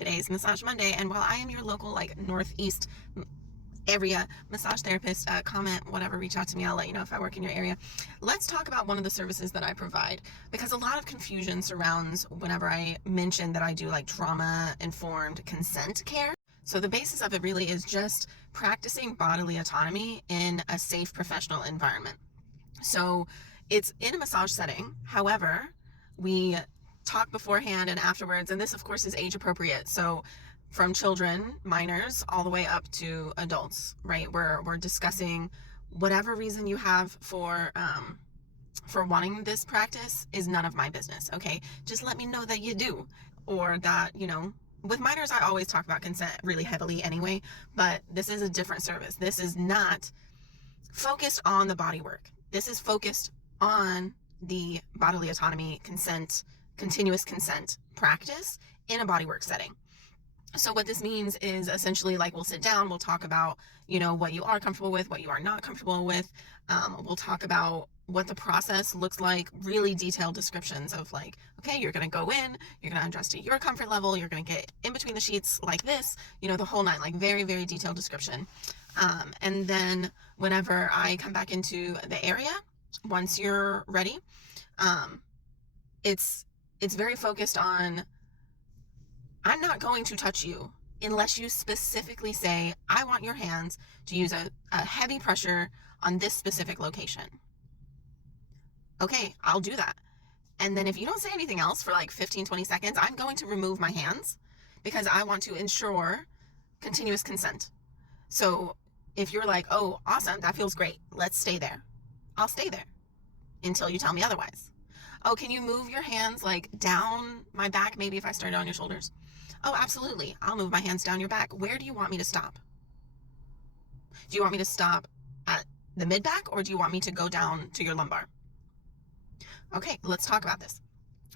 Today's Massage Monday, and while I am your local, like, Northeast area massage therapist, comment, whatever, reach out to me. I'll let you know if I work in your area. Let's talk about one of the services that I provide, because a lot of confusion surrounds whenever I mention that I do like trauma-informed consent care. So the basis of it really is just practicing bodily autonomy in a safe professional environment. So it's in a massage setting. However, we talk beforehand and afterwards, and this of course is age appropriate. So from children, minors, all the way up to adults, right? We're discussing whatever reason you have for wanting this practice is none of my business. Okay, just let me know that you do, or that, you know, with minors, I always talk about consent really heavily anyway, but this is a different service. This is not focused on the body work. This is focused on the bodily autonomy, consent, continuous consent practice in a bodywork setting. So what this means is essentially, like, we'll sit down, we'll talk about, you know, what you are comfortable with, what you are not comfortable with. We'll talk about what the process looks like, really detailed descriptions of, like, okay, you're going to go in, you're going to undress to your comfort level, you're going to get in between the sheets like this, you know, the whole nine, like very, very detailed description. And then whenever I come back into the area, once you're ready, it's very focused on, I'm not going to touch you unless you specifically say, I want your hands to use a heavy pressure on this specific location. Okay, I'll do that. And then if you don't say anything else for like 15, 20 seconds, I'm going to remove my hands because I want to ensure continuous consent. So if you're like, oh, awesome, that feels great, let's stay there, I'll stay there until you tell me otherwise. Oh, can you move your hands like down my back, maybe if I started on your shoulders? Oh, absolutely. I'll move my hands down your back. Where do you want me to stop? Do you want me to stop at the mid back, or do you want me to go down to your lumbar? Okay, let's talk about this,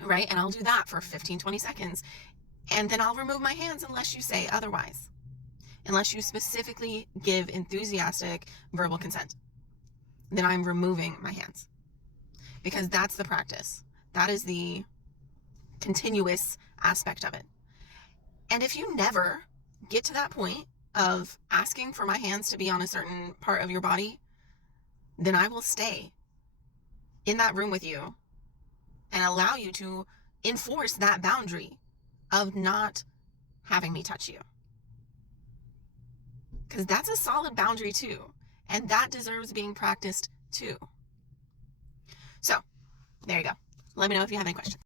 right? And I'll do that for 15, 20 seconds. And then I'll remove my hands unless you say otherwise, unless you specifically give enthusiastic verbal consent. Then I'm removing my hands, because that's the practice. That is the continuous aspect of it. And if you never get to that point of asking for my hands to be on a certain part of your body, then I will stay in that room with you and allow you to enforce that boundary of not having me touch you. Because that's a solid boundary too, and that deserves being practiced too. So there you go. Let me know if you have any questions.